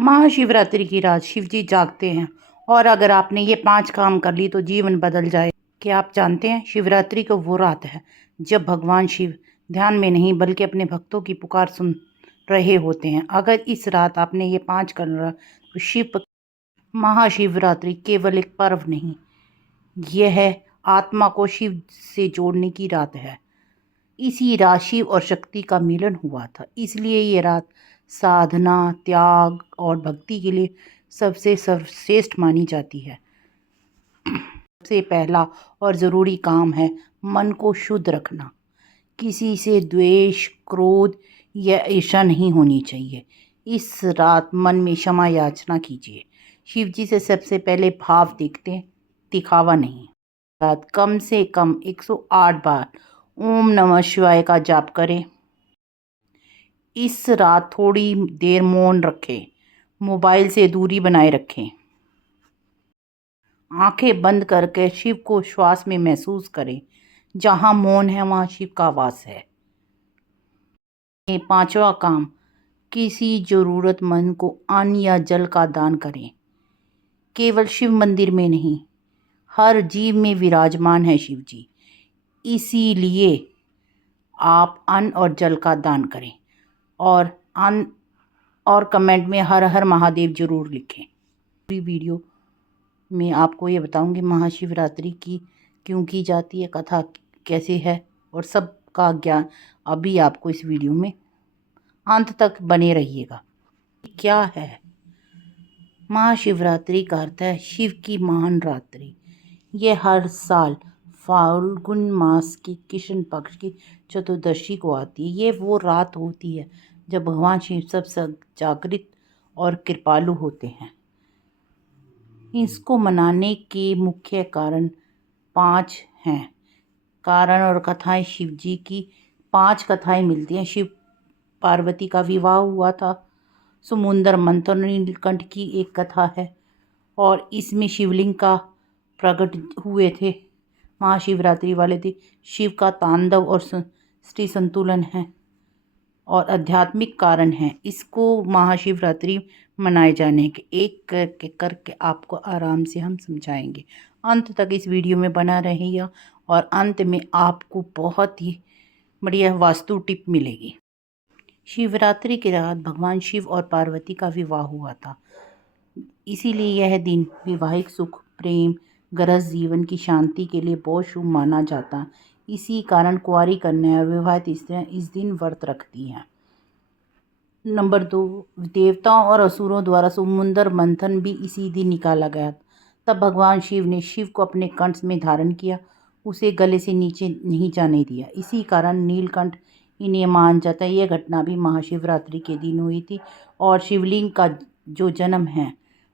महाशिवरात्रि की रात शिव जी जागते हैं और अगर आपने ये 5 काम कर ली तो जीवन बदल जाए। क्या आप जानते हैं शिवरात्रि को वो रात है जब भगवान शिव ध्यान में नहीं बल्कि अपने भक्तों की पुकार सुन रहे होते हैं। अगर इस रात आपने ये 5 कर लिया तो महाशिवरात्रि केवल एक पर्व नहीं, यह है आत्मा को शिव से जोड़ने की रात है। इसी रात शिव और शक्ति का मिलन हुआ था, इसलिए ये रात साधना, त्याग और भक्ति के लिए सबसे सर्वश्रेष्ठ मानी जाती है। सबसे पहला और ज़रूरी काम है मन को शुद्ध रखना। किसी से द्वेष, क्रोध या ईर्ष्या नहीं होनी चाहिए। इस रात मन में क्षमा याचना कीजिए। शिव जी से सबसे पहले भाव देखते, दिखावा नहीं। रात कम से कम 108 बार ओम नमः शिवाय का जाप करें। इस रात थोड़ी देर मौन रखें, मोबाइल से दूरी बनाए रखें। आंखें बंद करके शिव को श्वास में महसूस करें। जहाँ मौन है वहाँ शिव का वास है। 5वां काम, किसी ज़रूरतमंद को अन्न या जल का दान करें। केवल शिव मंदिर में नहीं, हर जीव में विराजमान है शिव जी, इसीलिए आप अन्न और जल का दान करें और कमेंट में हर हर महादेव जरूर लिखें। पूरी वीडियो में आपको ये बताऊंगी महाशिवरात्रि की क्यों की जाती है, कथा कैसे है और सब का ज्ञान अभी आपको इस वीडियो में अंत तक बने रहिएगा। क्या है महाशिवरात्रि का अर्थ है शिव की महान रात्रि। ये हर साल फाल्गुन मास की कृष्ण पक्ष की चतुर्दशी को आती है। ये वो रात होती है जब भगवान शिव सबसे जागृत और कृपालु होते हैं। इसको मनाने के मुख्य कारण 5 हैं। कारण और कथाएं, शिव जी की 5 कथाएं मिलती हैं। शिव पार्वती का विवाह हुआ था, समुद्र मंथन, नीलकंठ की एक कथा है और इसमें शिवलिंग का प्रकट हुए थे। महाशिवरात्रि वाले दिन शिव का तांडव और सृष्टि संतुलन है और आध्यात्मिक कारण है। इसको महाशिवरात्रि मनाए जाने के एक करके आपको आराम से हम समझाएंगे। अंत तक इस वीडियो में बना रहिएगा और अंत में आपको बहुत ही बढ़िया वास्तु टिप मिलेगी। शिवरात्रि की रात भगवान शिव और पार्वती का विवाह हुआ था, इसीलिए यह दिन वैवाहिक सुख, प्रेम, गृहस्थ जीवन की शांति के लिए बहुत शुभ माना जाता। इसी कारण कुंवारी कन्या और विवाहित स्त्रियां इस दिन व्रत रखती हैं। नंबर 2, देवताओं और असुरों द्वारा समुद्र मंथन भी इसी दिन निकाला गया। तब भगवान शिव ने शिव को अपने कंठ में धारण किया, उसे गले से नीचे नहीं जाने दिया। इसी कारण नीलकंठ इन्हें मान जाता है। यह घटना भी महाशिवरात्रि के दिन हुई थी और शिवलिंग का जो जन्म है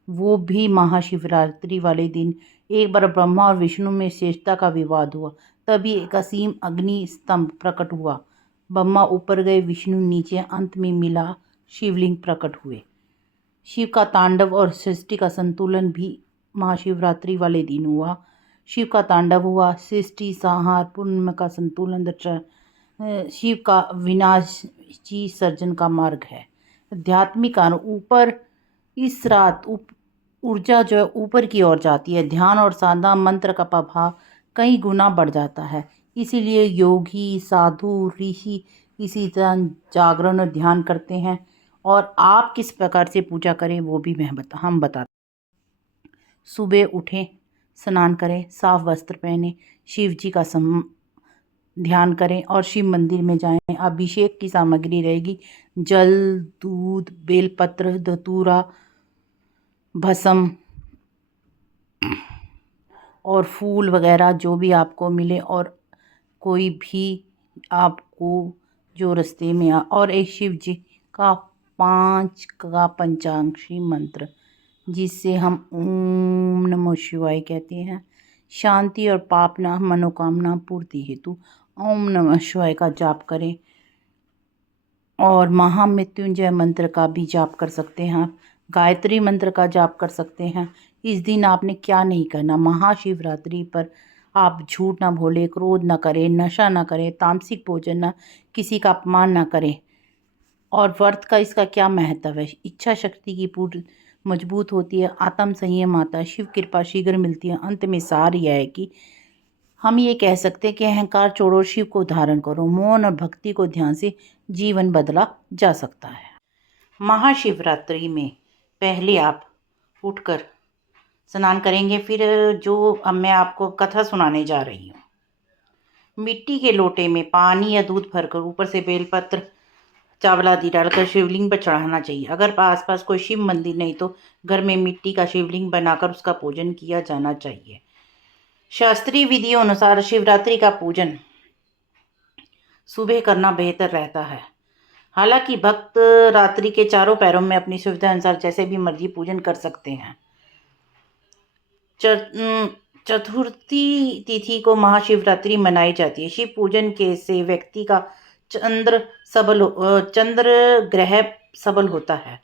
वो भी महाशिवरात्रि वाले दिन। एक बार ब्रह्मा और विष्णु में श्रेष्ठता का विवाद हुआ, तभी एक असीम अग्नि स्तंभ प्रकट हुआ। ब्रह्मा ऊपर गए, विष्णु नीचे, अंत में मिला शिवलिंग प्रकट हुए। शिव का तांडव और सृष्टि का संतुलन भी महाशिवरात्रि वाले दिन हुआ। शिव का तांडव हुआ, सृष्टि, संहार, पूर्णिमा का संतुलन दर्शा। शिव का विनाशी सर्जन का मार्ग है। आध्यात्मिक कारण, ऊपर इस रात ऊर्जा जो है ऊपर की ओर जाती है। ध्यान और साधना मंत्र का प्रभाव कई गुना बढ़ जाता है। इसीलिए योगी, साधु, ऋषि इसी तरह जागरण और ध्यान करते हैं। और आप किस प्रकार से पूजा करें वो भी हम बताते। सुबह उठें, स्नान करें, साफ वस्त्र पहने, शिव जी का ध्यान करें और शिव मंदिर में जाएं। अभिषेक की सामग्री रहेगी जल, दूध, बेलपत्र, धतूरा, भस्म और फूल वगैरह जो भी आपको मिले, और कोई भी आपको जो रास्ते में और एक शिव जी का 5 का पंचाक्षरी मंत्र जिससे हम ओम नमः शिवाय कहते हैं। शांति और पापना मनोकामना पूर्ति हेतु ओम नमः शिवाय का जाप करें और महामृत्युंजय मंत्र का भी जाप कर सकते हैं। गायत्री मंत्र का जाप कर सकते हैं। इस दिन आपने क्या नहीं करना, महाशिवरात्रि पर आप झूठ ना बोले, क्रोध ना करें, नशा ना करें, तामसिक भोजन ना, किसी का अपमान ना करें और व्रत का इसका क्या महत्व है। इच्छा शक्ति की पूर्ण मजबूत होती है, आत्म संयम आता है, शिव कृपा शीघ्र मिलती है। अंत में सार यह है कि हम ये कह सकते हैं कि अहंकार छोड़ो, शिव को धारण करो। मौन और भक्ति को ध्यान से जीवन बदला जा सकता है। महाशिवरात्रि में पहले आप उठकर स्नान करेंगे। फिर जो अब मैं आपको कथा सुनाने जा रही हूँ। मिट्टी के लोटे में पानी या दूध भरकर ऊपर से बेलपत्र चावल आदि डालकर शिवलिंग पर चढ़ाना चाहिए। अगर आसपास कोई शिव मंदिर नहीं तो घर में मिट्टी का शिवलिंग बनाकर उसका पूजन किया जाना चाहिए। शास्त्रीय विधियों अनुसार शिवरात्रि का पूजन सुबह करना बेहतर रहता है। हालांकि भक्त रात्रि के चारों पैरों में अपनी सुविधा अनुसार जैसे भी मर्जी पूजन कर सकते हैं। चतुर्थी तिथि को महाशिवरात्रि मनाई जाती है। शिव पूजन के से व्यक्ति का चंद्र ग्रह सबल होता है,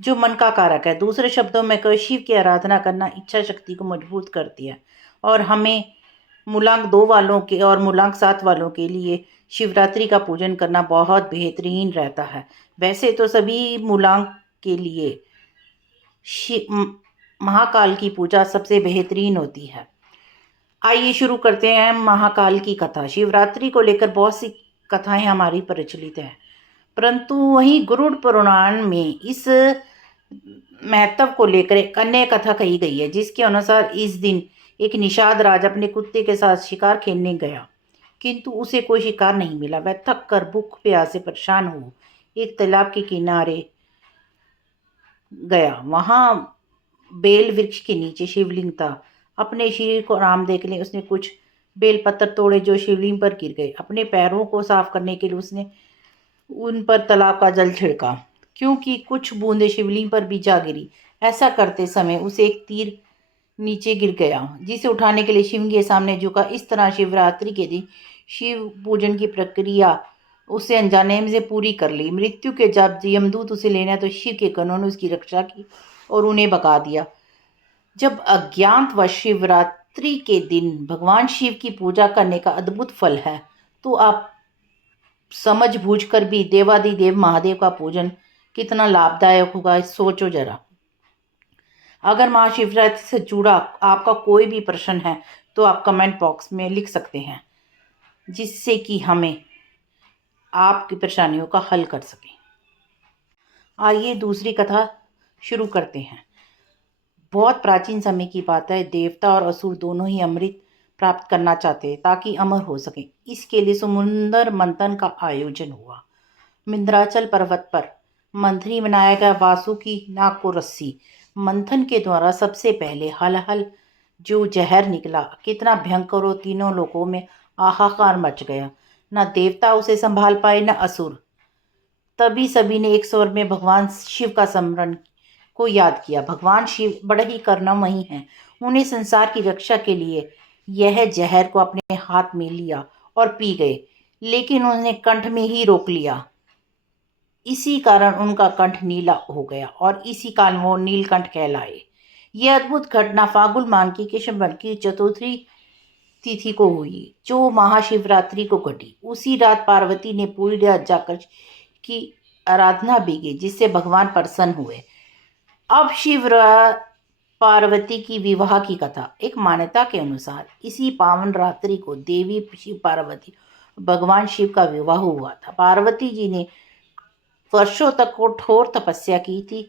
जो मन का कारक है। दूसरे शब्दों में शिव की आराधना करना इच्छा शक्ति को मजबूत करती है और हमें मूलांक 2 वालों के और मूलांक 7 वालों के लिए शिवरात्रि का पूजन करना बहुत बेहतरीन रहता है। वैसे तो सभी मूलांक के लिए महाकाल की पूजा सबसे बेहतरीन होती है। आइए शुरू करते हैं महाकाल की कथा। शिवरात्रि को लेकर बहुत सी कथाएं हमारी प्रचलित हैं, परंतु वहीं गरुड़ पुराण में इस महत्व को लेकर एक अन्य कथा कही गई है, जिसके अनुसार इस दिन एक निषाद राज अपने कुत्ते के साथ शिकार खेलने गया, किंतु उसे कोई शिकार नहीं मिला। वह थक कर भूख प्यास से परेशान हो एक तालाब के किनारे गया। वहां बेल वृक्ष के नीचे शिवलिंग था। अपने शरीर को आराम देखने उसने कुछ बेल पत्थर तोड़े जो शिवलिंग पर गिर गए। अपने पैरों को साफ करने के लिए उसने उन पर तालाब का जल छिड़का, क्योंकि कुछ बूंदें शिवलिंग पर भी जा गिरी। ऐसा करते समय उसे एक तीर नीचे गिर गया, जिसे उठाने के लिए शिव के सामने झुका। इस तरह शिवरात्रि के दिन शिव पूजन की प्रक्रिया उसे अनजाने से पूरी कर ली। मृत्यु के जब यमदूत उसे लेना तो शिव के गणों ने उसकी रक्षा की और उन्हें भगा दिया। जब अज्ञात व शिवरात्रि के दिन भगवान शिव की पूजा करने का अद्भुत फल है, तो आप समझ बूझ कर भी देवादिदेव महादेव का पूजन कितना लाभदायक होगा, सोचो जरा। अगर महाशिवरात्रि से जुड़ा आपका कोई भी प्रश्न है तो आप कमेंट बॉक्स में लिख सकते हैं, जिससे कि हमें आपकी परेशानियों का हल कर सकें। आइए दूसरी कथा शुरू करते हैं। बहुत प्राचीन समय की बात है। देवता और असुर दोनों ही अमृत प्राप्त करना चाहते हैं ताकि अमर हो सके। इसके लिए समुद्र मंथन का आयोजन हुआ। विंध्याचल पर्वत पर मंथनी बनाया गया। वासुकी नाग को रस्सी मंथन के द्वारा सबसे पहले हल जो जहर निकला, कितना भयंकर हो। तीनों लोगों में हाहाकार मच गया। न देवता उसे संभाल पाए न असुर। तभी सभी ने एक स्वर में भगवान शिव का स्मरण को याद किया। भगवान शिव बड़े ही करुणामयी हैं। उन्हें संसार की रक्षा के लिए यह जहर को अपने हाथ में लिया और पी गए, लेकिन उन्होंने कंठ में ही रोक लिया। इसी कारण उनका कंठ नीला हो गया और इसी कारण वो नीलकंठ कहलाए। यह अद्भुत घटना फाल्गुन माह की कृष्ण पक्ष की चतुर्थी तिथि को हुई, जो महाशिवरात्रि को घटी। उसी रात पार्वती ने पूरी रात जाकर की आराधना भी की, जिससे भगवान प्रसन्न हुए। अब शिव पार्वती की विवाह की कथा। एक मान्यता के अनुसार इसी पावन रात्रि को देवी शिव पार्वती भगवान शिव का विवाह हुआ था। पार्वती जी ने वर्षों तक कठोर तपस्या की थी।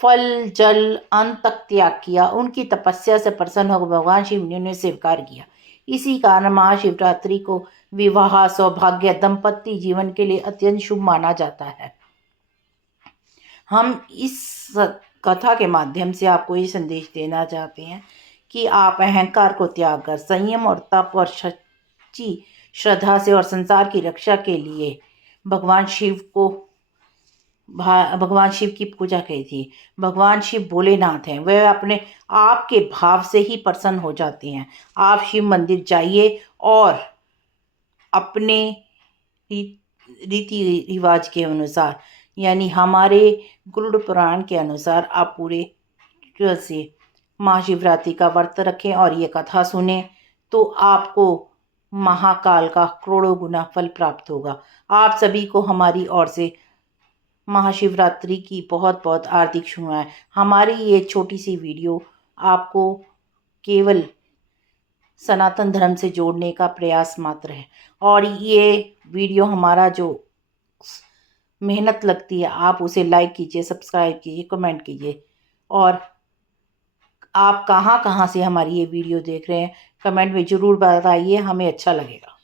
फल जल अन्न तक त्याग किया। उनकी तपस्या से प्रसन्न होकर भगवान शिव ने उन्हें स्वीकार किया। इसी कारण महाशिवरात्रि को विवाह, सौभाग्य, दंपति जीवन के लिए अत्यंत शुभ माना जाता है। हम इस कथा के माध्यम से आपको ये संदेश देना चाहते हैं कि आप अहंकार को त्याग कर संयम और तप और सच्ची श्रद्धा से और संसार की रक्षा के लिए भगवान शिव की पूजा की थी। भगवान शिव भोलेनाथ हैं। वह अपने आप के भाव से ही प्रसन्न हो जाते हैं। आप शिव मंदिर जाइए और अपने रीति रिवाज के अनुसार, यानी हमारे गरुड़ पुराण के अनुसार आप पूरे तरह से महाशिवरात्रि का व्रत रखें और ये कथा सुने, तो आपको महाकाल का करोड़ों गुना फल प्राप्त होगा। आप सभी को हमारी ओर से महाशिवरात्रि की बहुत बहुत हार्दिक शुभकामनाएं। हमारी ये छोटी सी वीडियो आपको केवल सनातन धर्म से जोड़ने का प्रयास मात्र है, और ये वीडियो हमारा जो मेहनत लगती है आप उसे लाइक कीजिए, सब्सक्राइब कीजिए, कमेंट कीजिए। और आप कहाँ कहाँ से हमारी ये वीडियो देख रहे हैं कमेंट में ज़रूर बताइए, हमें अच्छा लगेगा।